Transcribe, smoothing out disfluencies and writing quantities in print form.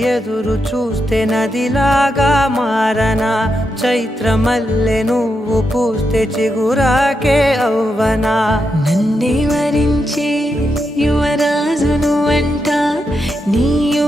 ఎదురు చూస్తే నదిలాగా మారనా, చైత్రమల్లె నువ్వు పూస్తే చిగురాకే అవ్వనా. నన్నే వరించే యువరాజును అంట నీ